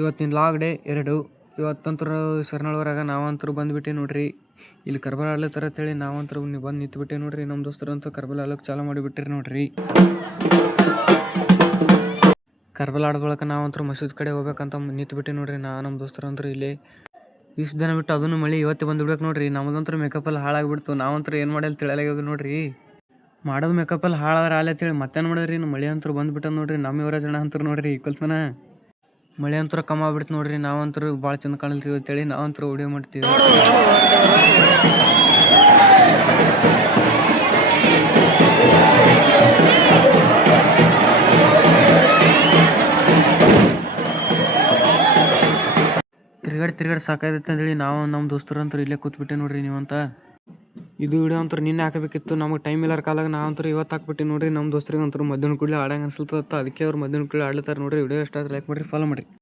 ಇವತ್ತಿನ log day 2. ಇವತ್ತಂತರೂ ಶರಣಳೂರಾಗ ನಾವಂತರೂ ಬಂದುಬಿಟ್ಟು ನೋಡ್ರಿ. ಇಲ್ಲಿ ಕರ್ಬಲ್ ಆಡ್ಲತ್ತಾರ ಅಂತೇಳಿ ನಾವಂತರೂ ಬಂದು ನಿಂತ್ಬಿಟ್ಟೆ ನೋಡ್ರಿ. ನಮ್ಮ ದೋಸ್ತರಂತೂ ಕರ್ಬಲ್ ಆಡ್ಲಿಕ್ಕೆ ಚಾಲು ಮಾಡಿಬಿಟ್ಟಿರಿ ನೋಡ್ರಿ. ಕರ್ಬಲ್ ಆಡ್ದೊಳಗೆ ನಾವಂತರೂ ಮಸೀದ್ ಕಡೆ ಹೋಗ್ಬೇಕಂತ ನಿಂತ್ಬಿಟ್ಟೆ ನೋಡ್ರಿ. ನಮ್ಮ ದೋಸ್ತರಂತರೂ ಇಲ್ಲಿ ಇಷ್ಟು ದಿನ ಬಿಟ್ಟು ಅದನ್ನು ಮಳೆ ಇವತ್ತೇ ಬಂದುಬಿಡ್ಬೇಕು ನೋಡ್ರಿ. ನಮ್ಮದಂತರೂ ಮೇಕಪ್ಪಲ್ಲಿ ಹಾಳಾಗಿಬಿಡ್ತು. ನಾವಂತರೂ ಏನು ಮಾಡಿ ಅಲ್ಲಿ ತಿಳಿಯಲಾಗ್ಯದು ನೋಡ್ರಿ. ಮಾಡೋದು ಮೇಕಪ್ಪಲ್ಲಿ ಹಾಳಾದ್ರೆ ಆಲತ್ತೇಳಿ ಮತ್ತೇನು ಮಾಡಿದ್ರಿ. ಮಳೆ ಅಂತೂ ಬಂದುಬಿಟ್ಟು ನೋಡ್ರಿ. ನಮ್ಮ ಇವರ ಜನ ಅಂತೂ ನೋಡ್ರಿ ಕಲ್ತನ ಮಳೆ ಅಂತೂ ಕಮ್ಮಿ ಆಗ್ಬಿಡ್ತು ನೋಡ್ರಿ. ನಾವಂತರೂ ಭಾಳ ಚಂದ ಕಾಣಲ್ತೀವಿ ಅಂತೇಳಿ ನಾವಂತರೂ ವಿಡಿಯೋ ಮಾಡ್ತೀವಿ. ತಿರ್ಗಾಡಿ ಸಾಕಾಯ್ತೈತೆ ಅಂತೇಳಿ ನಾವು ನಮ್ಮ ದೋಸ್ತರು ಅಂತೂ ಇಲ್ಲೇ ಕೂತ್ಬಿಟ್ಟೆ ನೋಡ್ರಿ. ನೀವಂತ ಇದು ವಿಡಿಯೋ ಅಂತೂ ನಿನ್ನೆ ಹಾಕಬೇಕಿತ್ತು. ನಮಗೆ ಟೈಮ್ ಇಲ್ಲರ ಕಾಲಾಗ ನಾವಂತೂ ಇವತ್ತು ಹಾಕ್ಬಿಟ್ಟು ನೋಡ್ರಿ. ನಮ್ಮ ದೋಸ್ತರಿಗೆ ಅಂತೂ ಮಧ್ಯಾಹ್ನ ಕೂಡಲೇ ಆಡಂಗೆ ಅನ್ಸಲ್ತತ್ತ. ಅದಕ್ಕೆ ಅವ್ರು ಮಧ್ಯಾಹ್ನ ಕೂಡಲೇ ಆಡ್ಲತ್ತಾರೆ ನೋಡ್ರಿ. ವಿಡಿಯೋ ಇಷ್ಟ ಲೈಕ್ ಮಾಡಿರಿ, ಫಾಲೋ ಮಾಡಿರಿ.